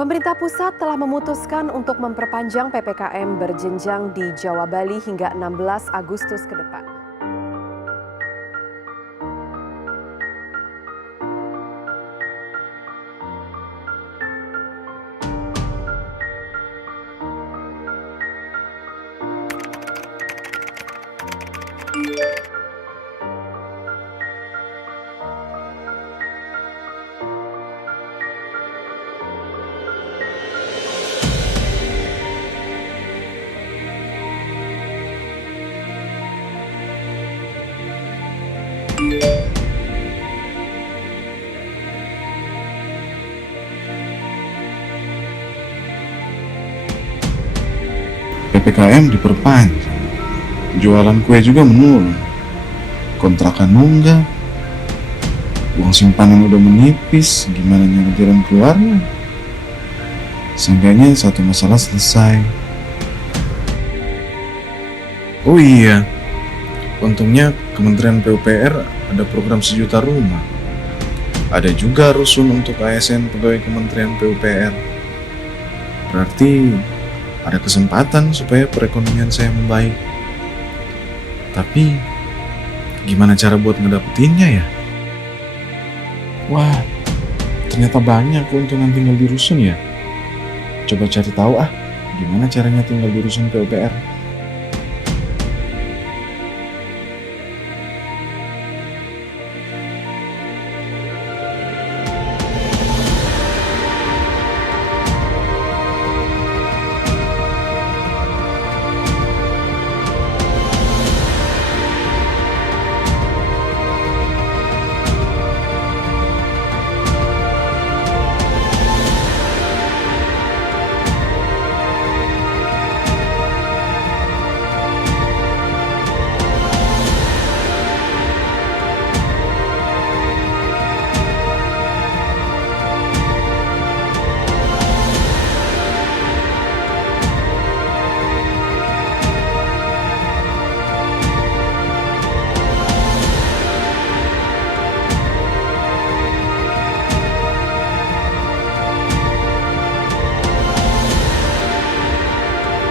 Pemerintah pusat telah memutuskan untuk memperpanjang PPKM berjenjang di Jawa Bali hingga 16 Agustus ke depan. PPKM diperpanjang, jualan kue juga menurun, kontrakan nunggak, uang simpanan udah menipis, gimana nyari keluarnya? Seenggaknya satu masalah selesai. Oh iya, untungnya Kementerian PUPR ada program 1 juta rumah. Ada juga rusun untuk ASN pegawai Kementerian PUPR. Berarti ada kesempatan supaya perekonomian saya membaik. Tapi gimana cara buat ngedapetinnya ya? Wah, ternyata banyak keuntungan tinggal di rusun ya. Coba cari tahu gimana caranya tinggal di rusun PUPR.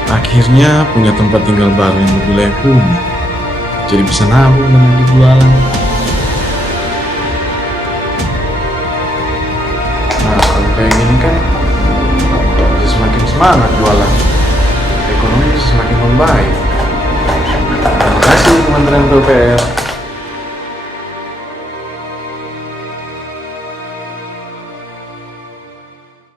Akhirnya punya tempat tinggal baru yang lebih layak huni, jadi bisa nabung dengan jualan. Nah, kalau kayak gini kan bisa semakin semangat jualan, ekonomi bisa semakin membaik. Terima kasih Kementerian PUPR.